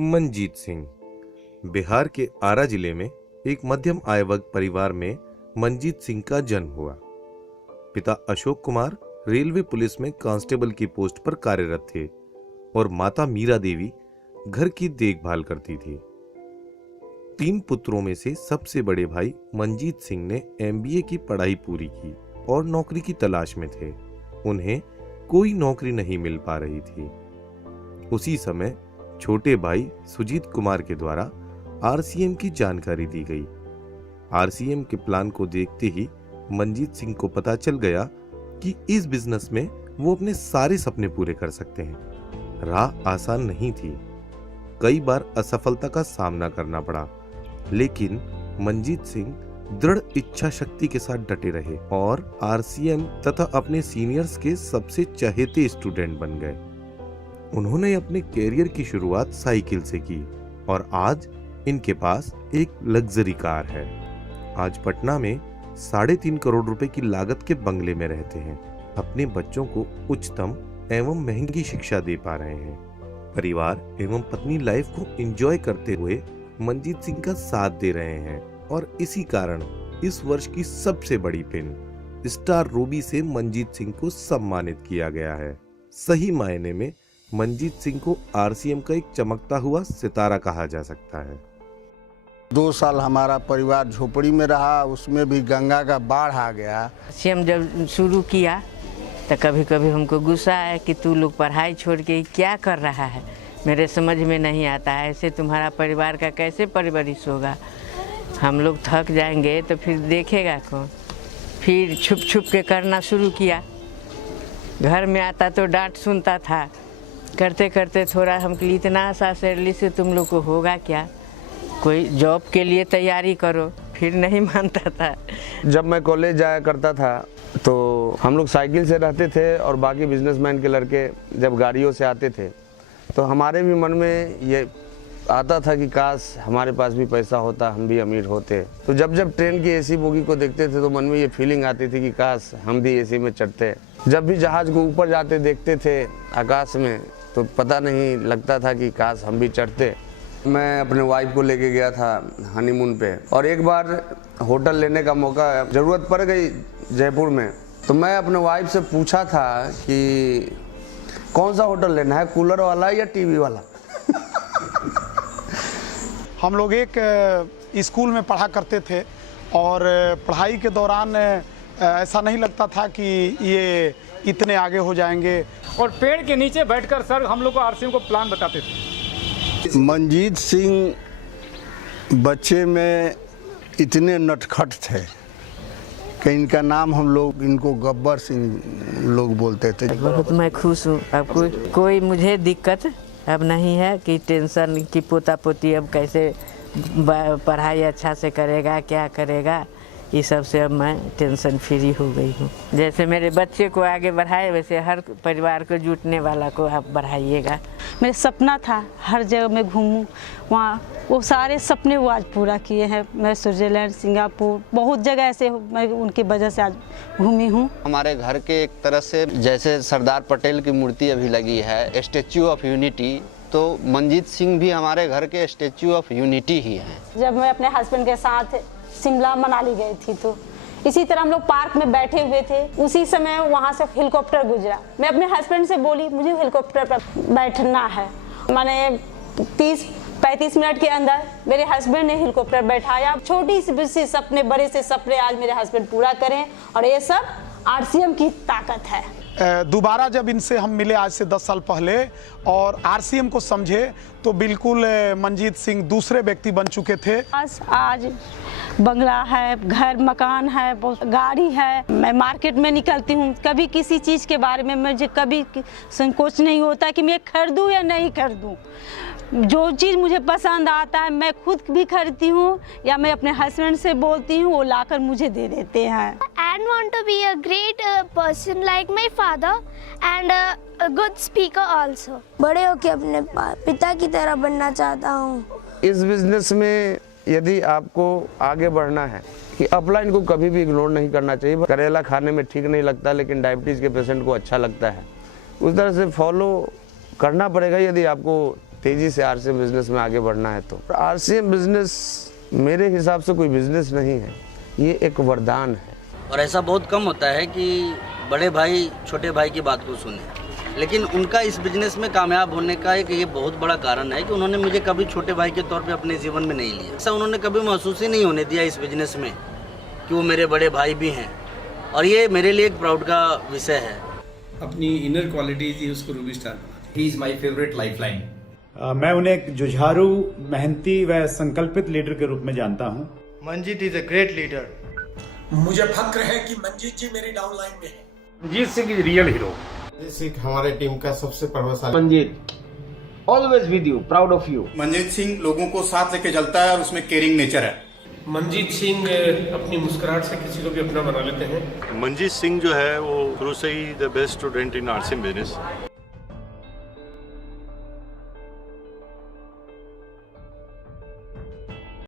मंजीत सिंह। बिहार के आरा जिले में एक मध्यम आय वर्ग परिवार में मंजीत सिंह का जन्म हुआ। पिता अशोक कुमार रेलवे पुलिस में कांस्टेबल की पोस्ट पर कार्यरत थे और माता मीरा देवी घर की देखभाल करती थी। 3 पुत्रों में से सबसे बड़े भाई मंजीत सिंह ने MBA की पढ़ाई पूरी की और नौकरी की तलाश में थे। उन्हें कोई नौकरी नहीं मिल पा रही थी। उसी समय छोटे भाई सुजीत कुमार के द्वारा RCM की जानकारी दी गई। RCM के प्लान को देखते ही मंजीत सिंह को पता चल गया कि इस बिजनेस में वो अपने सारे सपने पूरे कर सकते हैं। राह आसान नहीं थी, कई बार असफलता का सामना करना पड़ा, लेकिन मंजीत सिंह दृढ़ इच्छा शक्ति के साथ डटे रहे और RCM तथा अपने सीनियर्स के सबसे चहेते स्टूडेंट बन गए। उन्होंने अपने कैरियर की शुरुआत साइकिल से की और आज इनके पास एक लग्जरी कार है। आज पटना में 3.5 करोड़ रुपए की लागत के बंगले में रहते हैं। अपने बच्चों को उच्चतम एवं महंगी शिक्षा दे पा रहे हैं। परिवार एवं पत्नी लाइफ को एंजॉय करते हुए मंजीत सिंह का साथ दे रहे हैं और इसी कारण इस वर्ष की सबसे बड़ी पिन स्टार रूबी से मंजीत सिंह को सम्मानित किया गया है। सही मायने में मंजीत सिंह को RCM का एक चमकता हुआ सितारा कहा जा सकता है। 2 साल हमारा परिवार झोपड़ी में रहा, उसमें भी गंगा का बाढ़ आ गया। RCM जब शुरू किया तो कभी कभी हमको गुस्सा आया कि तू लोग पढ़ाई छोड़ के क्या कर रहा है, मेरे समझ में नहीं आता है। ऐसे तुम्हारा परिवार का कैसे परवरिश होगा, हम लोग थक जाएंगे तो फिर देखेगा कौन। फिर छुप छुप के करना शुरू किया। घर में आता तो डांट सुनता था, करते करते थोड़ा हमको इतना सा सैलरी से तुम लोग को होगा क्या, कोई जॉब के लिए तैयारी करो, फिर नहीं मानता था। जब मैं कॉलेज जाया करता था तो हम लोग साइकिल से रहते थे और बाकी बिजनेसमैन के लड़के जब गाड़ियों से आते थे तो हमारे भी मन में ये आता था कि काश हमारे पास भी पैसा होता, हम भी अमीर होते। तो जब जब ट्रेन की AC बोगी को देखते थे तो मन में ये फीलिंग आती थी कि काश हम भी AC में चढ़ते। जब भी जहाज को ऊपर जाते देखते थे आकाश में तो पता नहीं लगता था कि काश हम भी चढ़ते। मैं अपने वाइफ को लेके गया था हनीमून पे और एक बार होटल लेने का मौका ज़रूरत पड़ गई जयपुर में। तो मैं अपने वाइफ से पूछा था कि कौन सा होटल लेना है, कूलर वाला या टीवी वाला। हम लोग एक स्कूल में पढ़ा करते थे और पढ़ाई के दौरान ऐसा नहीं लगता था कि ये इतने आगे हो जाएंगे। और पेड़ के नीचे बैठकर सर हम लोग को RCM को प्लान बताते थे। मंजीत सिंह बच्चे में इतने नटखट थे कि इनका नाम हम लोग इनको गब्बर सिंह लोग बोलते थे। बहुत मैं खुश हूँ। अब कोई मुझे दिक्कत अब नहीं है कि टेंशन कि पोता पोती अब कैसे पढ़ाई अच्छा से करेगा, क्या करेगा, ये सब से अब मैं टेंशन फ्री हो गई हूँ। जैसे मेरे बच्चे को आगे बढ़ाए वैसे हर परिवार को जुटने वाला को आप बढ़ाइएगा। मेरा सपना था हर जगह मैं घूमूं, वहाँ वो सारे सपने वो आज पूरा किए हैं। मैं स्विट्जरलैंड, सिंगापुर, बहुत जगह ऐसे मैं उनकी वजह से आज घूमी हूँ। हमारे घर के एक तरह से जैसे सरदार पटेल की मूर्ति अभी लगी है, स्टैच्यू ऑफ यूनिटी, तो मंजीत सिंह भी हमारे घर के स्टैच्यू ऑफ यूनिटी ही हैं। जब मैं अपने हस्बैंड के साथ शिमला मनाली गई थी तो इसी तरह हम लोग पार्क में बैठे हुए थे, उसी समय वहाँ से हेलीकॉप्टर गुजरा। मैं अपने हस्बैंड से बोली मुझे हेलीकॉप्टर पर बैठना है। मैंने 30-35 मिनट के अंदर मेरे हस्बैंड ने हेलीकॉप्टर बैठाया। छोटी सी सपने बड़े से सपने आज मेरे हस्बैंड पूरा करें और ये सब RCM की ताकत है। दोबारा जब इनसे हम मिले आज से 10 साल पहले और RCM को समझे तो बिल्कुल मंजीत सिंह दूसरे व्यक्ति बन चुके थे। आज बंगला है, घर मकान है, बहुत गाड़ी है। मैं मार्केट में निकलती हूँ, कभी किसी चीज़ के बारे में मुझे कभी संकोच नहीं होता कि मैं खरीदूँ या नहीं खरीदूँ। जो चीज़ मुझे पसंद आता है मैं खुद भी खरीदती हूँ या मैं अपने हस्बैंड से बोलती हूँ, वो लाकर मुझे दे देते हैं। I want to be a great person like my father and a good speaker also. बड़े होके अपने पिता की तरह बनना चाहता हूँ। इस बिजनेस में यदि आपको आगे बढ़ना है कि अपलाइन को कभी भी इग्नोर नहीं करना चाहिए। करेला खाने में ठीक नहीं लगता लेकिन डायबिटीज़ के पेशेंट को अच्छा लगता है, उस तरह से फॉलो करना पड़ेगा यदि आपको तेज़ी से आरसीएम बिजनेस में आगे बढ़ना है। तो आरसीएम बिजनेस मेरे हिसाब से कोई बिजनेस नहीं है, ये एक वरदान है। और ऐसा बहुत कम होता है कि बड़े भाई छोटे भाई की बात को सुने, लेकिन उनका इस बिजनेस में कामयाब होने का एक ये बहुत बड़ा कारण है कि उन्होंने मुझे कभी छोटे भाई के तौर पे अपने जीवन में नहीं लिया। ऐसा उन्होंने कभी महसूस ही नहीं होने दिया इस बिजनेस में कि वो मेरे बड़े भाई भी हैं, और ये मेरे लिए एक प्राउड का विषय है। अपनी इनर क्वालिटीज ही उसको रूबी स्टार बनाती। He is my favourite lifeline. मैं उन्हें एक जुझारू, मेहनती व संकल्पित लीडर के रूप में जानता हूं। Manjeet is a great leader. मुझे फक्र है कि मंजीत जी मेरी डाउनलाइन में है। Manjeet Singh is real hero. हमारे टीम का सबसे प्रभावशाली। Manjeet always with you, proud of you. Manjeet Singh लोगों को साथ लेके चलता है और उसमें केयरिंग नेचर है। मंजीत सिंह अपनी मुस्कुराहट से किसी को भी अपना बना लेते हैं। मंजीत सिंह जो है वो शुरू से ही the best student in RCM business.